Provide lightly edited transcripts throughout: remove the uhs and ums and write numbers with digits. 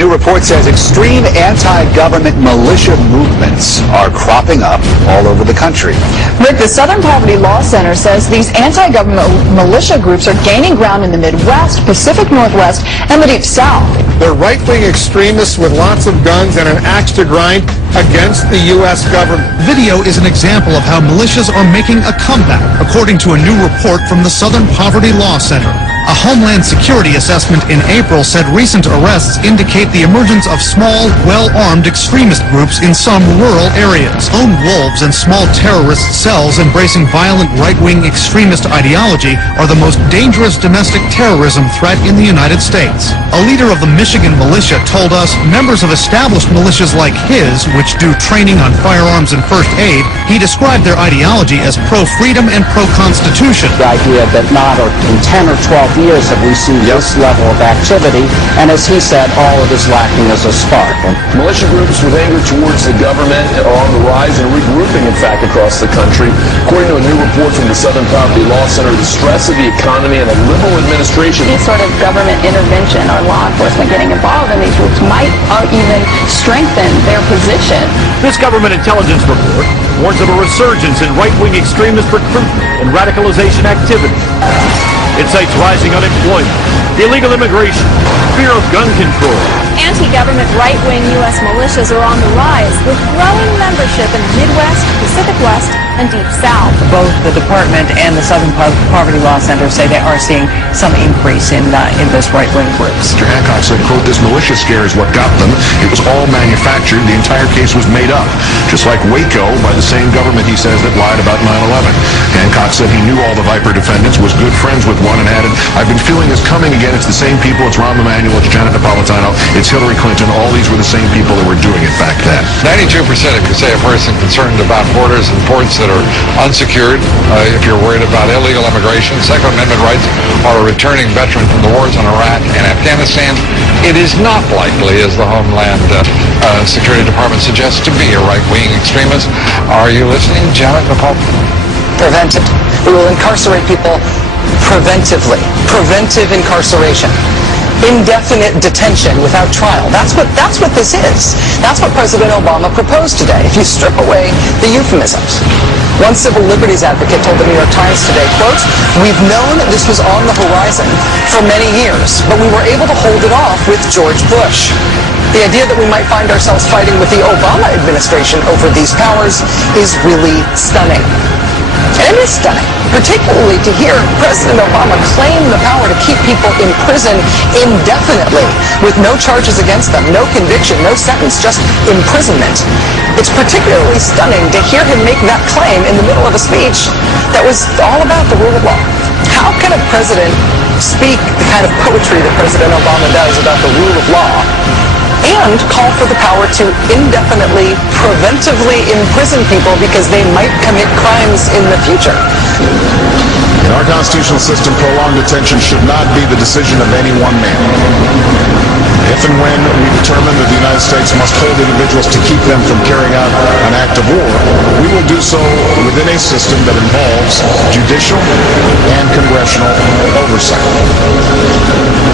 new report says extreme anti-government militia movements are cropping up all over the country. Rick, the Southern Poverty Law Center says these anti-government militia groups are gaining ground in the Midwest, Pacific Northwest, and the Deep South. They're right-wing extremists with lots of guns and an axe to grind against the U.S. government. Video is an example of how militias are making a comeback, according to a new report from the Southern Poverty Law Center. A Homeland Security assessment in April said recent arrests indicate the emergence of small, well-armed extremist groups in some rural areas. Lone wolves and small terrorist cells embracing violent right-wing extremist ideology are the most dangerous domestic terrorism threat in the United States. A leader of the Michigan militia told us members of established militias like his, which do training on firearms and first aid, he described their ideology as pro-freedom and pro-constitution. The idea that not in 10 or 12 years have we seen this level of activity, and as he said, all it is lacking is a spark. Militia groups with anger towards the government are on the rise and regrouping, in fact, across the country. According to a new report from the Southern Poverty Law Center, the stress of the economy and a liberal administration. Any sort of government intervention or law enforcement getting involved in these groups might even strengthen their position. This government intelligence report warns of a resurgence in right-wing extremist recruitment and radicalization activity. It cites rising unemployment, illegal immigration, fear of gun control. Anti-government right-wing U.S. militias are on the rise, with growing membership in the Midwest, Pacific West, and Deep South. Both the department and the Southern Poverty Law Center say they are seeing some increase in those right-wing groups. Mr. Hancock said, quote, "This militia scare is what got them. It was all manufactured. The entire case was made up. Just like Waco by the same government, he says, that lied about 9/11. Hancock said he knew all the Viper defendants, was good friends with one, and added, "I've been feeling this coming again. It's the same people. It's Rahm Emanuel. It's Janet Napolitano. It's Hillary Clinton. All these were the same people that were doing it back then." 92% if you say a person concerned about borders and ports that are unsecured, if you're worried about illegal immigration, Second Amendment rights, or a returning veteran from the wars in Iraq and Afghanistan, it is not likely, as the Homeland Security Department suggests, to be a right-wing extremist. Are you listening, Janet Napolitano? Prevented. We will incarcerate people preventively. Preventive incarceration. Indefinite detention without trial. That's what this is. That's what President Obama proposed today, if you strip away the euphemisms. One civil liberties advocate told the New York Times today, quote, "We've known this was on the horizon for many years, but we were able to hold it off with George Bush." The idea that we might find ourselves fighting with the Obama administration over these powers is really stunning. And it is stunning, particularly to hear President Obama claim the power to keep people in prison indefinitely with no charges against them, no conviction, no sentence, just imprisonment. It's particularly stunning to hear him make that claim in the middle of a speech that was all about the rule of law. How can a president speak the kind of poetry that President Obama does about the rule of law and call for the power to indefinitely, preventively imprison people because they might commit crimes in the future? In our constitutional system, prolonged detention should not be the decision of any one man. If and when we determine that the United States must hold individuals to keep them from carrying out an act of war, we will do so within a system that involves judicial and congressional oversight.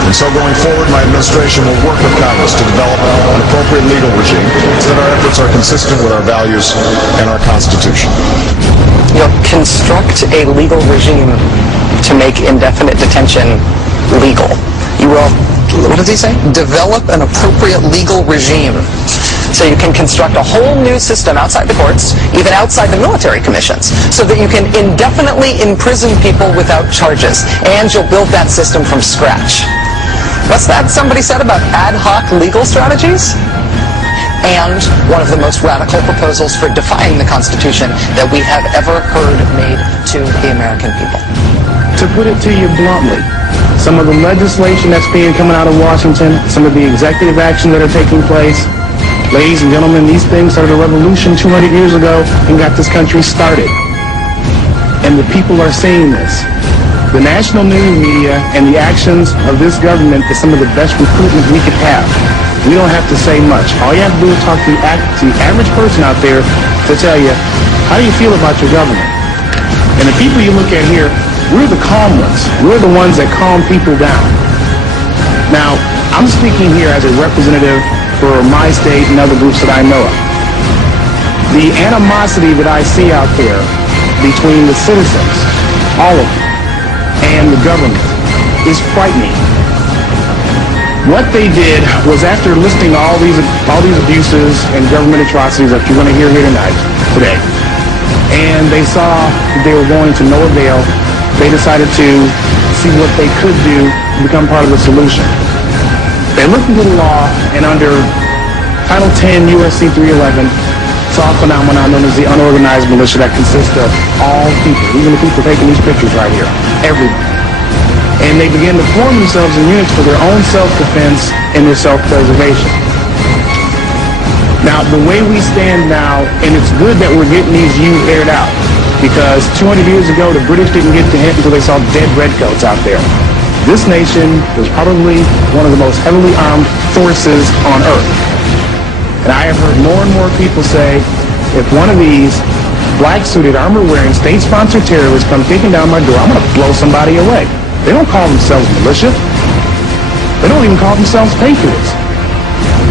And so going forward, my administration will work with Congress to develop an appropriate legal regime so that our efforts are consistent with our values and our Constitution. You'll construct a legal regime to make indefinite detention legal. You will, what does he say? Develop an appropriate legal regime. So you can construct a whole new system outside the courts, even outside the military commissions, so that you can indefinitely imprison people without charges. And you'll build that system from scratch. What's that somebody said about ad hoc legal strategies? And one of the most radical proposals for defying the Constitution that we have ever heard made to the American people. To put it to you bluntly, some of the legislation that's coming out of Washington, some of the executive action that are taking place, ladies and gentlemen, these things started a revolution 200 years ago and got this country started. And the people are seeing this. The national news media and the actions of this government is some of the best recruitment we could have. We don't have to say much. All you have to do is talk to the average person out there to tell you, how do you feel about your government? And the people you look at here, we're the calm ones. We're the ones that calm people down. Now, I'm speaking here as a representative for my state and other groups that I know of. The animosity that I see out there between the citizens, all of them, and the government is frightening. What they did was, after listing all these abuses and government atrocities that you're going to hear here today, and they saw that they were going to no avail, they decided to see what they could do to become part of the solution. They looked into the law, and under Title 10 U.S.C. 311, saw a phenomenon known as the unorganized militia that consists of all people, even the people taking these pictures right here, everyone. And they began to form themselves in units for their own self-defense and their self-preservation. Now, the way we stand now, and it's good that we're getting these youth aired out, because 200 years ago, the British didn't get the hint until they saw dead redcoats out there. This nation was probably one of the most heavily armed forces on earth. And I have heard more and more people say, if one of these black-suited, armor-wearing, state-sponsored terrorists come kicking down my door, I'm going to blow somebody away. They don't call themselves militia. They don't even call themselves patriots.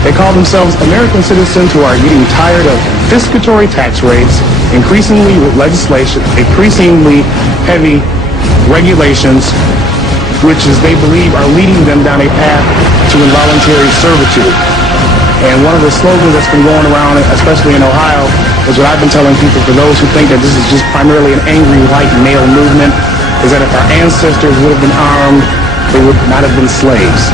They call themselves American citizens who are getting tired of confiscatory tax rates, increasingly legislation, increasingly heavy regulations, which is they believe are leading them down a path to involuntary servitude. And one of the slogans that's been going around, especially in Ohio, is what I've been telling people, for those who think that this is just primarily an angry white male movement, is that if our ancestors would have been armed, they would not have been slaves.